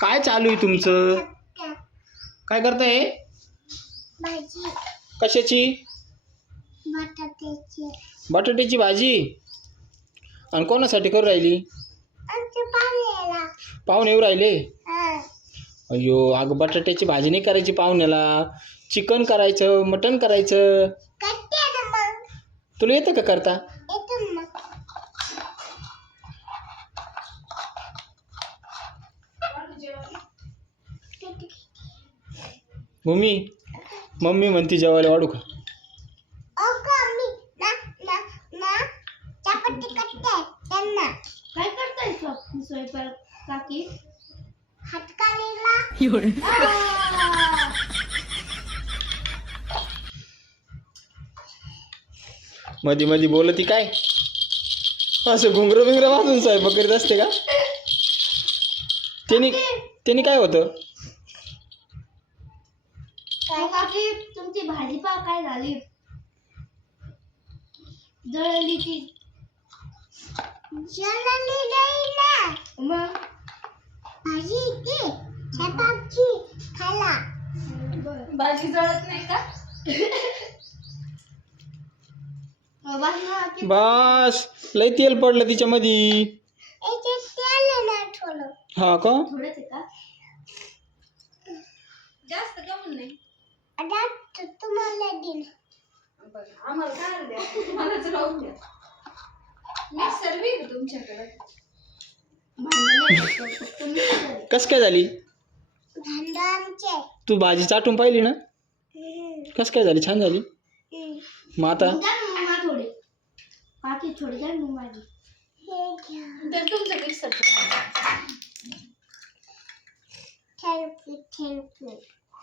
काय चालू आहे तुमचं? काय करताय? भाजी कशाची? बटाट्याची. बटाट्याची भाजी. आणि कोणासाठी करू राहिली? आमच्या पाण्याला. पाहुणे येऊ राहिले? हा. अయ్यो अगं बटाट्याची भाजी नाही करायची पाहुण्याला. चिकन करायचं, मटण करायचं. करते ना मग. तुला येतं का करता? येतो ना. मम्मी म्हणती जेवायला वाढू का? चपाती करते त्यांना. काय करताय स्वयंपाक काकी? हातकालीला. मध्ये मध्ये बोलती काय? असं घुंगरं बिंगरं वाजून स्वयंपाक करीत असते का? त्याने काय होतं? काकी तुमची भाजी पाव काय झाली? जळली ती. जळली नाही ना. मग भाजी ती शेताची खाला. भाजी जळत नाही का? बस लय तेल पडलं तिच्यामध्ये. याच्यात तेल आहे ना थोडं. हा का? थोडंच आहे का? जास्त कमून नाही. आता तुम्हाला दिन. आम्हाला काय द्या, तुम्हालाच राहून द्या. मिक्सर बी आहे तुमच्याकडे? कस काय झाली? भांडं आमचे. तू भाजी चाटून पाहिली ना? कस काय झाली? छान झाली. मग आता थोडे काकी थोडे द्या मग माझी. हे घ्या. तर तुमचं मिक्सर थँक्यू.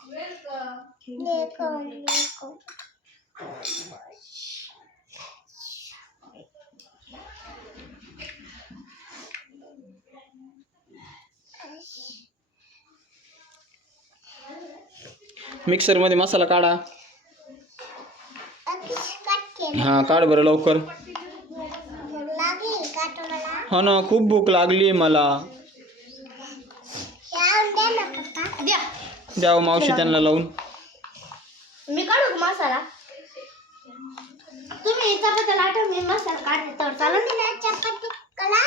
वेलकम. मिक्सर मध्ये मसाला काढा. काटते. हा काढ बरं लवकर. लागेल काट मला. हा ना खूप भूक लागली मला. लावून दे ना पप्पा. द्या. द्यावं मावशी त्यांना लावून. मी काढू का मसाला? तुम्ही चपात्या लाटा मी मसाला काढते तर चालेल ना चपाती कला.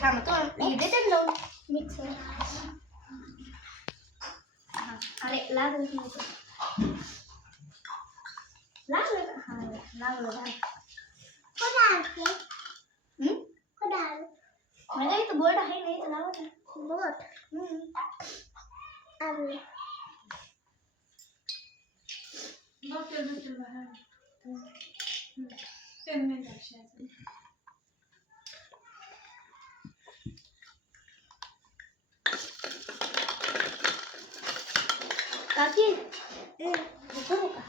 थांब तो देते ना लावून मिक्सर. अरे लागलं नाही. लागलं का? हा लागलं. कुठं आलते? हम्म? कुठं आलं? माझ्या इथं बोर्ड आहे ना, इथं लावा ना. बोट. आलं. काकी करू का?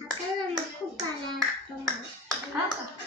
हाकाला खूप आला. हा का?